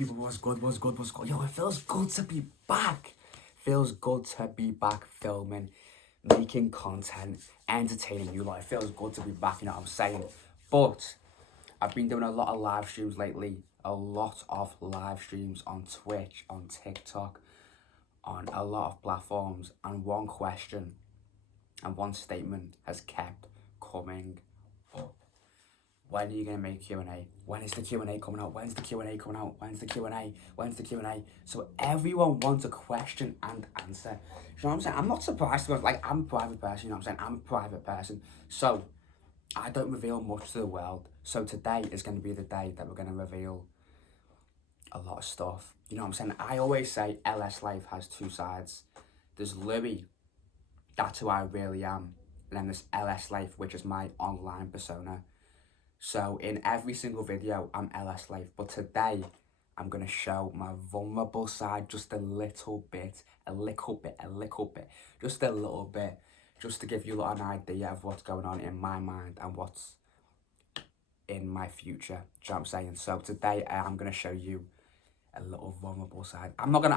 people, what's good, what's good, what's good? Yo, it feels good to be back. Feels good to be back filming, making content, entertaining you. Like, it feels good to be back, you know what I'm saying? But I've been doing a lot of live streams lately. A lot of live streams on Twitch, on TikTok, on a lot of platforms. And one question and one statement has kept coming up. When are you going to make Q&A? When is the Q&A coming out? When's the Q&A coming out? When's the Q&A? When's the Q&A? So everyone wants a question and answer. You know what I'm saying? I'm not surprised. Like, I'm a private person, you know what I'm saying? I'm a private person. So I don't reveal much to the world. So today is going to be the day that we're going to reveal a lot of stuff. You know what I'm saying? I always say LSlife has two sides. There's Louis, that's who I really am. And then there's LSlife, which is my online persona. So in every single video, I'm LSlife. But today, I'm going to show my vulnerable side just a little bit. Just a little bit. Just to give you an idea of what's going on in my mind and what's in my future. Do you know what I'm saying? So today, I'm going to show you a little vulnerable side. I'm not gonna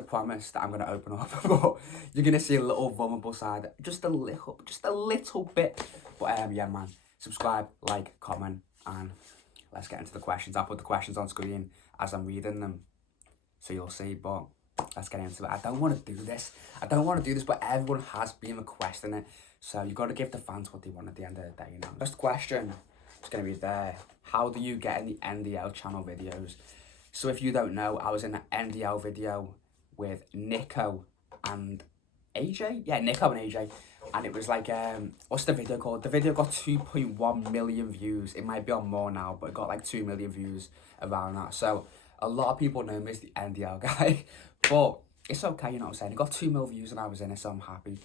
promise that I'm gonna open up, but you're gonna see a little vulnerable side, just a little bit. But yeah, man, subscribe, like, comment, and let's get into the questions. I'll put the questions on screen as I'm reading them, so you'll see. But let's get into it. I don't want to do this, but everyone has been requesting it, so you got to give the fans what they want at the end of the day, you know. First question is gonna be there. How do you get in the NDL channel videos? So if you don't know, I was in an NDL video with Nico and AJ. Yeah, Nico and AJ. And it was like, what's the video called? The video got 2.1 million views. It might be on more now, but it got like 2 million views around that. So a lot of people know me as the NDL guy. But it's okay, you know what I'm saying? It got 2 million views and I was in it, so I'm happy.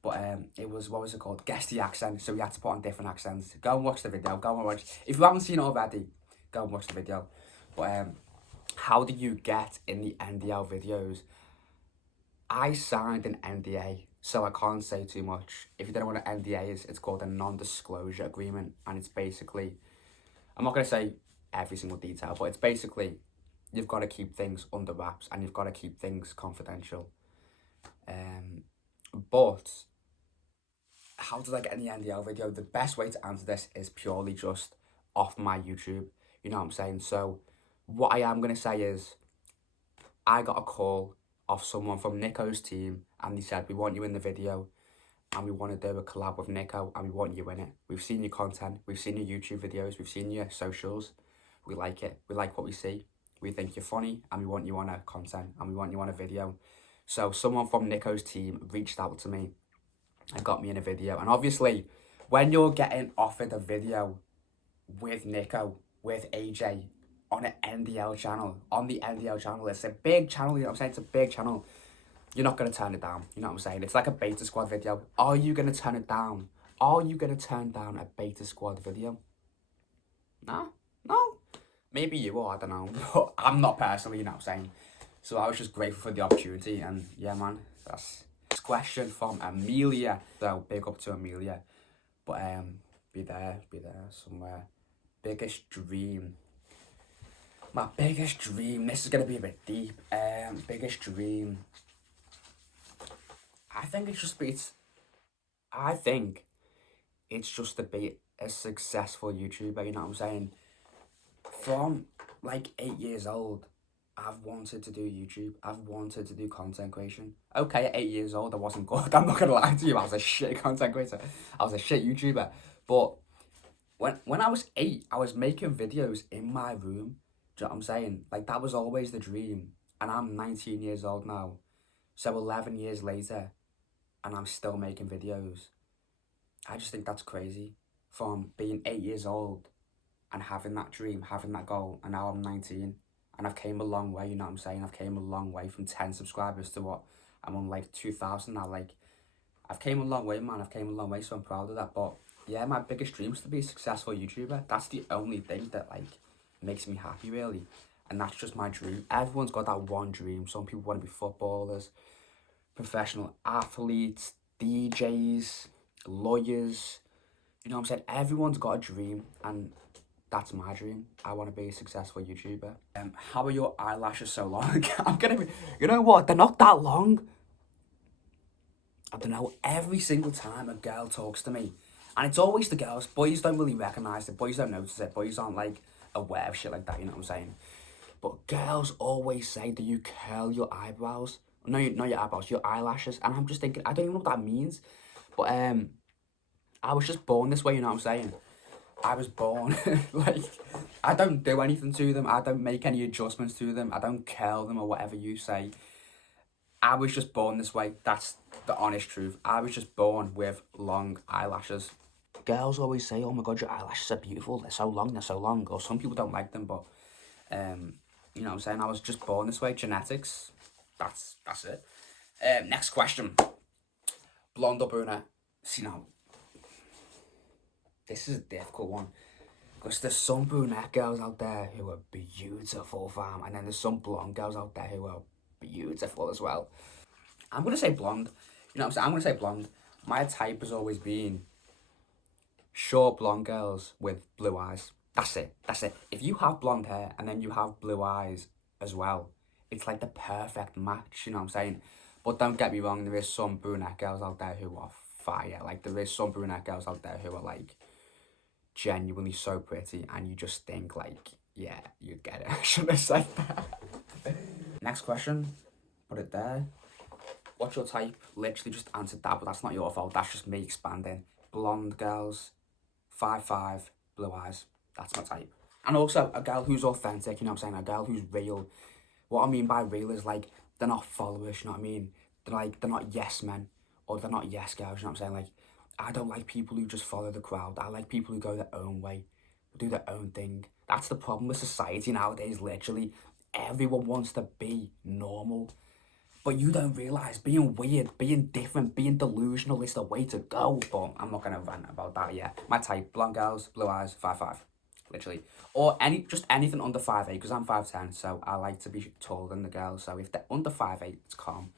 But it was, what was it called? Guess the accent. So we had to put on different accents. Go and watch the video. Go and watch. If you haven't seen it already, go and watch the video. But how do you get in the NDL videos? I signed an NDA, so I can't say too much. If you don't know what an NDA is, it's called a non-disclosure agreement. And it's basically, I'm not going to say every single detail, but it's basically, you've got to keep things under wraps and you've got to keep things confidential. But how did I get in the NDL video? The best way to answer this is purely just off my YouTube. You know what I'm saying? So what I am going to say is, I got a call off someone from Nico's team and they said, we want you in the video and we want to do a collab with Nico and we want you in it. We've seen your content, we've seen your YouTube videos, we've seen your socials. We like it. We like what we see. We think you're funny and we want you on a content and we want you on a video. So someone from Nico's team reached out to me and got me in a video. And obviously, when you're getting offered a video with Nico, with AJ, on an NDL channel, it's a big channel, you know what I'm saying? It's a big channel. You're not going to turn it down, you know what I'm saying? It's like a beta squad video. Are you going to turn it down? Are you going to turn down a beta squad video? No? Maybe you are, I don't know. But I'm not personally, you know what I'm saying? So I was just grateful for the opportunity, and yeah, man, that's this question from Amelia. So big up to Amelia. But be there somewhere. Biggest dream. My biggest dream. This is gonna be a bit deep. Biggest dream. I think it's just to be a successful YouTuber. You know what I'm saying? From like 8 years old, I've wanted to do YouTube. I've wanted to do content creation. Okay, at 8 years old, I wasn't good. I'm not gonna lie to you. I was a shit content creator. I was a shit YouTuber. But when I was 8, I was making videos in my room. Do you know what I'm saying? Like, that was always the dream. And I'm 19 years old now. So 11 years later, and I'm still making videos. I just think that's crazy. From being 8 years old and having that dream, having that goal, and now I'm 19. And I've came a long way, you know what I'm saying? I've came a long way from 10 subscribers to what? I'm on like 2,000 now. Like, I've came a long way, man. I've came a long way, so I'm proud of that. But yeah, my biggest dream is to be a successful YouTuber. That's the only thing that, like, makes me happy, really. And that's just my dream. Everyone's got that one dream. Some people want to be footballers, professional athletes, DJs, lawyers. You know what I'm saying? Everyone's got a dream. And That's my dream. I want to be a successful YouTuber. How are your eyelashes so long? I'm gonna be, you know what? They're not that long. I don't know. Every single time a girl talks to me, and it's always the girls. Boys don't really recognize it. Boys don't notice it. Boys aren't like aware of shit like that. You know what I'm saying? But girls always say, "Do you curl your eyebrows?" No, not your eyebrows, your eyelashes. And I'm just thinking, I don't even know what that means. But I was just born this way. You know what I'm saying? I was born like I don't do anything to them. I don't make any adjustments to them. I don't curl them or whatever you say. I was just born this way. That's the honest truth. I was just born with long eyelashes. Girls always say, "Oh my god, your eyelashes are beautiful. They're so long. They're so long." Or some people don't like them, but you know what I'm saying. I was just born this way. Genetics. That's it. Next question. Blonde or brunette? See now, this is a difficult one. Because there's some brunette girls out there who are beautiful, fam. And then there's some blonde girls out there who are beautiful as well. I'm going to say blonde. You know what I'm saying? I'm going to say blonde. My type has always been short blonde girls with blue eyes. That's it. That's it. If you have blonde hair and then you have blue eyes as well, it's like the perfect match. You know what I'm saying? But don't get me wrong. There is some brunette girls out there who are fire. Like, there is some brunette girls out there who are, like, genuinely so pretty, and you just think, like, yeah, you'd get it. Should I say that? Next question. Put it there. What's your type? Literally just answered that, but that's not your fault. That's just me expanding. Blonde girls, 5'5", blue eyes. That's my type. And also a girl who's authentic, you know what I'm saying? A girl who's real. What I mean by real is, like, they're not followers, you know what I mean? They're not yes men, or they're not yes girls, you know what I'm saying? Like, I don't like people who just follow the crowd. I like people who go their own way, who do their own thing. That's the problem with society nowadays, literally. Everyone wants to be normal. But you don't realise being weird, being different, being delusional is the way to go. But I'm not going to rant about that yet. My type, blonde girls, blue eyes, 5'5". Literally. Or just anything under 5'8", because I'm 5'10", so I like to be taller than the girls. So if they're under 5'8", it's calm.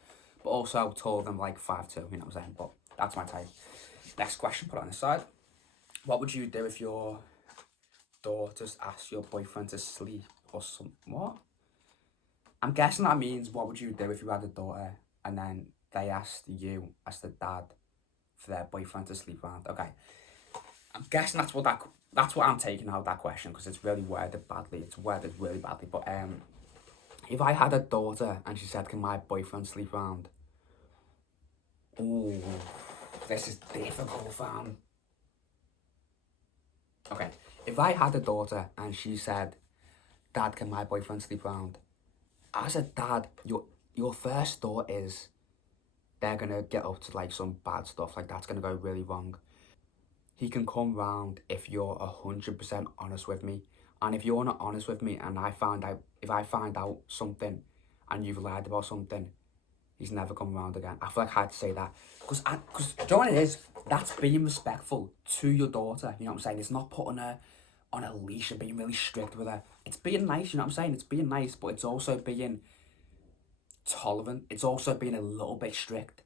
But also taller than, like, 5'2", you know what I'm saying? But that's my type. Next question, put it on this side. What would you do if your daughters asked your boyfriend to sleep or some what? I'm guessing that means what would you do if you had a daughter and then they asked you as the dad for their boyfriend to sleep around? Okay, I'm guessing that's what I'm taking out of that question, because it's really worded badly. It's worded really badly. But if I had a daughter and she said, "Can my boyfriend sleep around?" Ooh, this is difficult, fam. Okay, if I had a daughter and she said, "Dad, can my boyfriend sleep around?" As a dad, your first thought is they're gonna get up to, like, some bad stuff, like that's gonna go really wrong. He can come round if you're 100% honest with me, and if you're not honest with me, and if I find out something, and you've lied about something, he's never coming around again. I feel like I had to say that because do you know what it is? That's being respectful to your daughter. You know what I'm saying? It's not putting her on a leash and being really strict with her. It's being nice. You know what I'm saying? It's being nice, but it's also being tolerant. It's also being a little bit strict.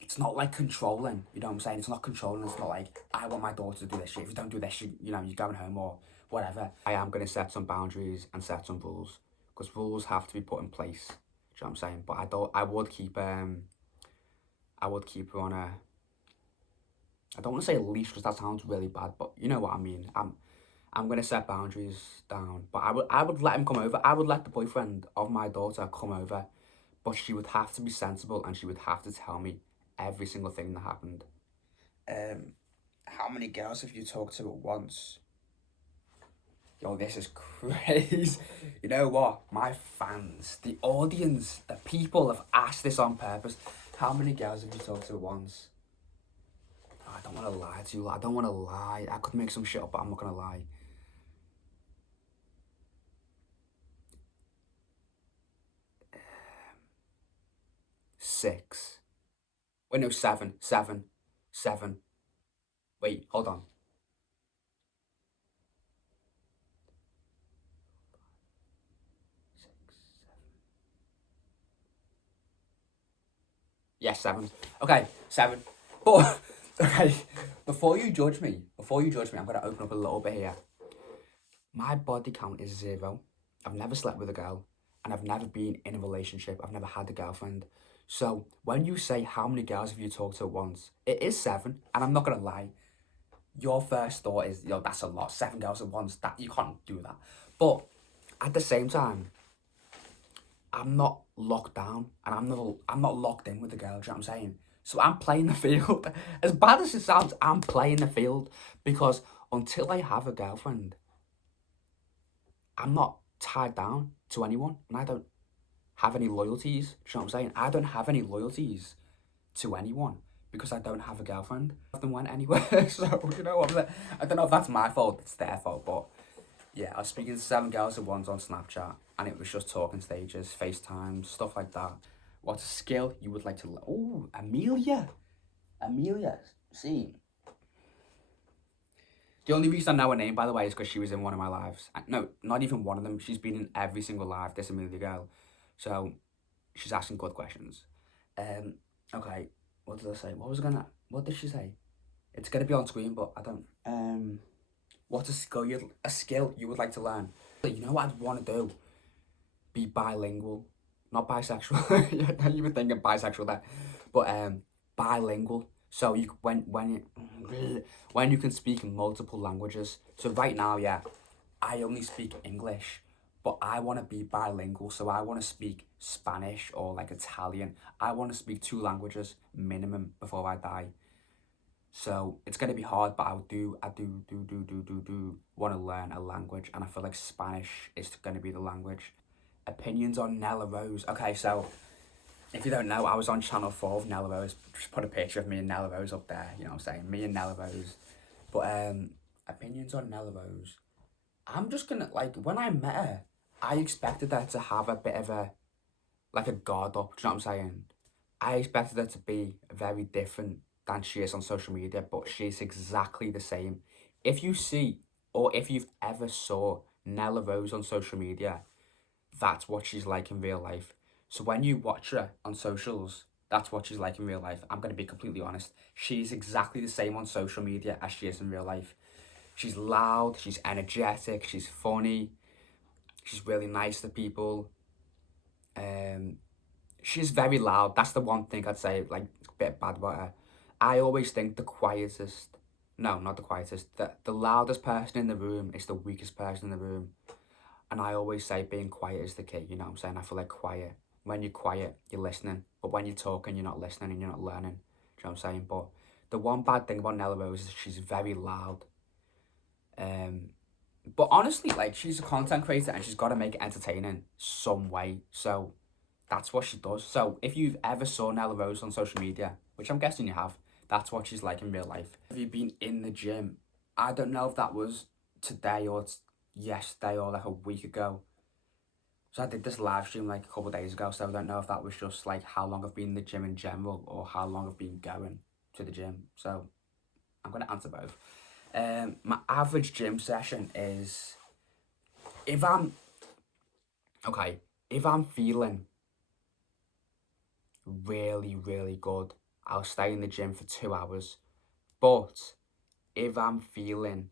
It's not like controlling. You know what I'm saying? It's not controlling. It's not like, I want my daughter to do this shit. If you don't do this shit, you know, you're going home or whatever. I am going to set some boundaries and set some rules, because rules have to be put in place. Do you know what I'm saying? But I would keep her on a, I don't want to say a leash because that sounds really bad, but you know what I mean. I'm gonna set boundaries down, but I would let him come over. I would let the boyfriend of my daughter come over, but she would have to be sensible and she would have to tell me every single thing that happened. How many girls have you talked to at once? Yo, this is crazy. You know what? My fans, the audience, the people have asked this on purpose. How many girls have you talked to at once? Oh, I don't want to lie to you. I don't want to lie. I could make some shit up, but I'm not going to lie. 6. Wait, no, 7. 7. 7. Wait, hold on. 6, 7. Yes, 7. Okay, 7. But okay, before you judge me, I'm gonna open up a little bit here. My body count is 0. I've never slept with a girl, and I've never been in a relationship. I've never had a girlfriend. So when you say how many girls have you talked to at once, it is 7, and I'm not gonna lie. Your first thought is, that's a lot. 7 girls at once. That you can't do that. But at the same time, I'm not locked down, and I'm not locked in with the girl. Do you know what I'm saying? So I'm playing the field. As bad as it sounds, I'm playing the field because until I have a girlfriend, I'm not tied down to anyone, and I don't have any loyalties. Do you know what I'm saying? I don't have any loyalties to anyone because I don't have a girlfriend. I haven't went anywhere, so you know what I'm saying. I don't know if that's my fault, it's their fault, but yeah, I was speaking to 7 girls at once on Snapchat, and it was just talking stages, FaceTime, stuff like that. What's a skill you would like to learn? Oh, Amelia. Amelia. See. The only reason I know her name, by the way, is because she was in one of my lives. No, not even one of them. She's been in every single live, this Amelia girl. So, she's asking good questions. Okay, what did I say? What did she say? It's gonna be on screen, but I don't. What's a skill you would like to learn? You know what I'd want to do? Be bilingual, not bisexual. Yeah, you were thinking bisexual there, but bilingual. So you when you can speak multiple languages. So right now, yeah, I only speak English, but I want to be bilingual. So I want to speak Spanish or like Italian. I want to speak 2 languages minimum before I die. So it's gonna be hard, but I do want to learn a language, and I feel like Spanish is gonna be the language. Opinions on Nella Rose. Okay, so if you don't know, I was on Channel 4 of Nella Rose. Just put a picture of me and Nella Rose up there. You know what I'm saying? Me and Nella Rose. But opinions on Nella Rose. I'm just gonna like when I met her, I expected her to have a bit of a like a guard up. Do you know what I'm saying? I expected her to be very different than she is on social media, but she's exactly the same. If you see, or if you've ever saw Nella Rose on social media, that's what she's like in real life. So when you watch her on socials, that's what she's like in real life. I'm going to be completely honest. She's exactly the same on social media as she is in real life. She's loud, she's energetic, she's funny, she's really nice to people. She's very loud. That's the one thing I'd say, like, a bit bad about her. I always think the quietest, no, not the quietest, the loudest person in the room is the weakest person in the room. And I always say being quiet is the key, you know what I'm saying? I feel like quiet. When you're quiet, you're listening. But when you're talking, you're not listening and you're not learning. Do you know what I'm saying? But the one bad thing about Nella Rose is she's very loud. But honestly, like, she's a content creator and she's got to make it entertaining some way. So that's what she does. So if you've ever saw Nella Rose on social media, which I'm guessing you have, that's what she's like in real life. Have you been in the gym? I don't know if that was today or yesterday or like a week ago. So I did this live stream like a couple of days ago, so I don't know if that was just like how long I've been in the gym in general or how long I've been going to the gym. So I'm going to answer both. My average gym session is, if I'm feeling really, really good, I'll stay in the gym for 2 hours. But if I'm feeling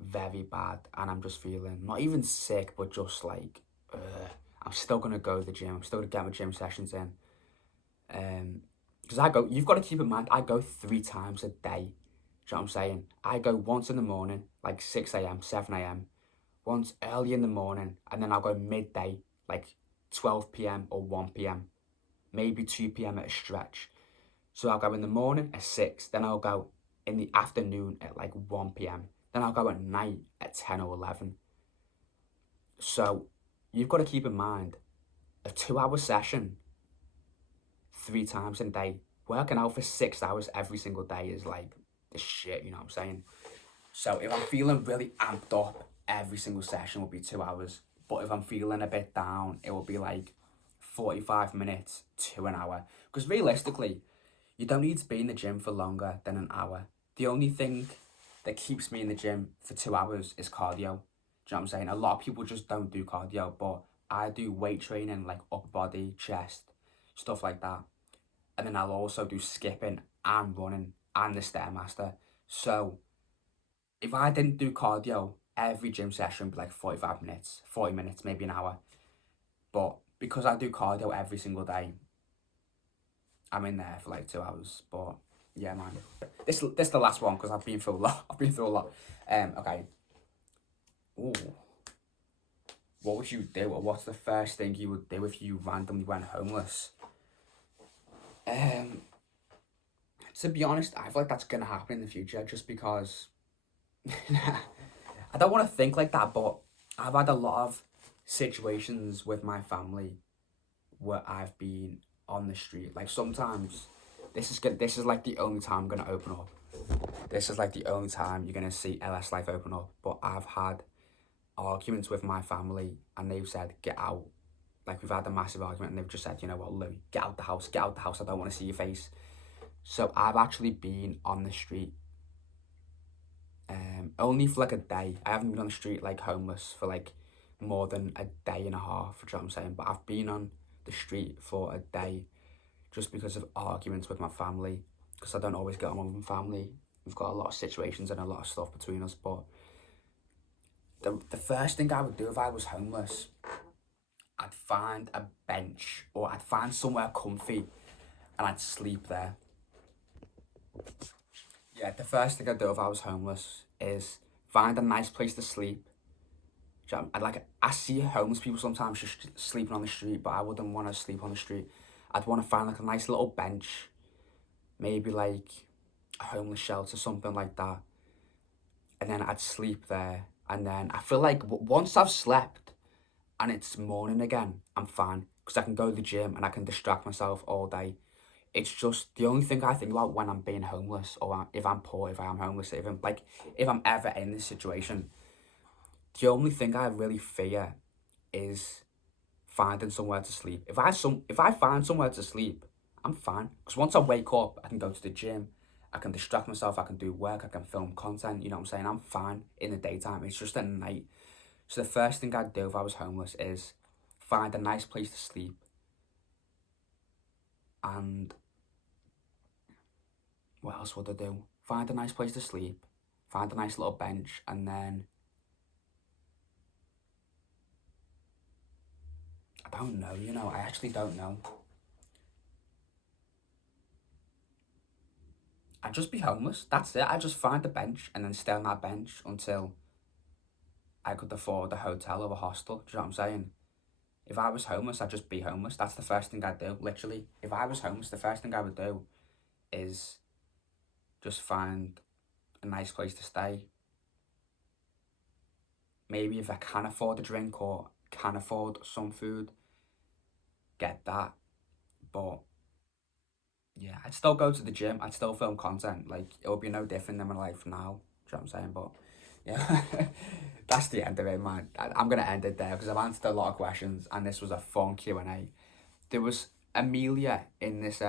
very bad and I'm just feeling not even sick, but just like, I'm still gonna go to the gym. I'm still gonna get my gym sessions in. Because you've got to keep in mind, I go 3 times a day. Do you know what I'm saying? I go once in the morning, like 6 a.m., 7 a.m., once early in the morning, and then I'll go midday, like 12 p.m. or 1 p.m., maybe 2 p.m. at a stretch. So I'll go in the morning at 6, then I'll go in the afternoon at like 1 p.m., then I'll go at night at 10 or 11. So you've got to keep in mind, a 2-hour session 3 times a day, working out for 6 hours every single day is like the shit, you know what I'm saying? So if I'm feeling really amped up, every single session will be 2 hours. But if I'm feeling a bit down, it will be like 45 minutes to an hour. Because realistically, you don't need to be in the gym for longer than an hour. The only thing that keeps me in the gym for 2 hours is cardio. Do you know what I'm saying? A lot of people just don't do cardio, but I do weight training, like upper body, chest, stuff like that. And then I'll also do skipping and running and the Stairmaster. So if I didn't do cardio, every gym session would be like 45 minutes, 40 minutes, maybe an hour. But because I do cardio every single day, I'm in there for like 2 hours. But yeah, man. This is the last one because I've been through a lot. I've been through a lot. Okay. Ooh. What would you do? Or what's the first thing you would do if you randomly went homeless? To be honest, I feel like that's gonna happen in the future just because I don't want to think like that, but I've had a lot of situations with my family where I've been on the street. Like sometimes this is like the only time I'm gonna open up. This is like the only time you're gonna see LSlife open up. But I've had arguments with my family and they've said, get out. Like we've had a massive argument and they've just said, you know what, Louis, get out the house, I don't want to see your face. So I've actually been on the street only for like a day. I haven't been on the street like homeless for like more than a day and a half, you know what I'm saying? But I've been on the street for a day just because of arguments with my family, because I don't always get on with my family. We've got a lot of situations and a lot of stuff between us, but the first thing I would do if I was homeless, I'd find a bench or I'd find somewhere comfy and I'd sleep there. Yeah, the first thing I'd do if I was homeless is find a nice place to sleep. I see homeless people sometimes just sleeping on the street, but I wouldn't want to sleep on the street. I'd want to find like a nice little bench, maybe like a homeless shelter, something like that. And then I'd sleep there. And then I feel like once I've slept and it's morning again, I'm fine. Because I can go to the gym and I can distract myself all day. It's just the only thing I think about when I'm being homeless, or if I'm poor, if I am homeless, if I'm ever in this situation, the only thing I really fear is finding somewhere to sleep. If I find somewhere to sleep, I'm fine. Because once I wake up, I can go to the gym, I can distract myself, I can do work, I can film content, you know what I'm saying? I'm fine in the daytime. It's just at night. So the first thing I'd do if I was homeless is find a nice place to sleep. And what else would I do? Find a nice place to sleep, find a nice little bench, and then I don't know, you know, I actually don't know. I'd just be homeless. That's it. I'd just find a bench and then stay on that bench until I could afford a hotel or a hostel. Do you know what I'm saying? If I was homeless, I'd just be homeless. That's the first thing I'd do, literally. If I was homeless, the first thing I would do is just find a nice place to stay. Maybe if I can afford a drink or can afford some food, get that. But yeah, I'd still go to the gym. I'd still film content. Like, it would be no different than my life now. Do you know what I'm saying? But yeah, that's the end of it, man. I'm going to end it there because I've answered a lot of questions and this was a fun Q&A. There was Amelia in this,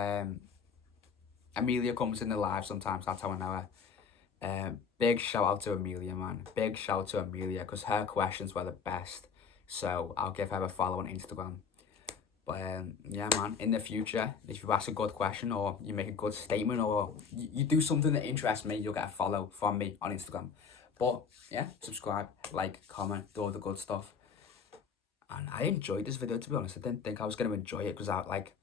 Amelia comes in the live sometimes, that's how I know her. Big shout out to Amelia, man. Big shout out to Amelia because her questions were the best. So I'll give her a follow on Instagram. But yeah, man, in the future, if you ask a good question or you make a good statement or you do something that interests me, you'll get a follow from me on Instagram. But yeah, subscribe, like, comment, do all the good stuff. And I enjoyed this video, to be honest. I didn't think I was going to enjoy it because I, like,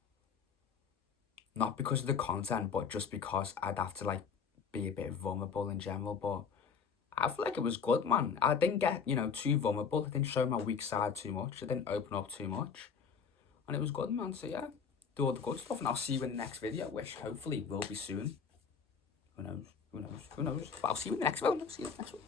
not because of the content, but just because I'd have to, like, be a bit vulnerable in general. But I feel like it was good, man. I didn't get, you know, too vulnerable. I didn't show my weak side too much. I didn't open up too much. And it was good, man. So yeah, do all the good stuff. And I'll see you in the next video, which hopefully will be soon. Who knows? Who knows? Who knows? But I'll see you in the next one. I'll see you in the next one.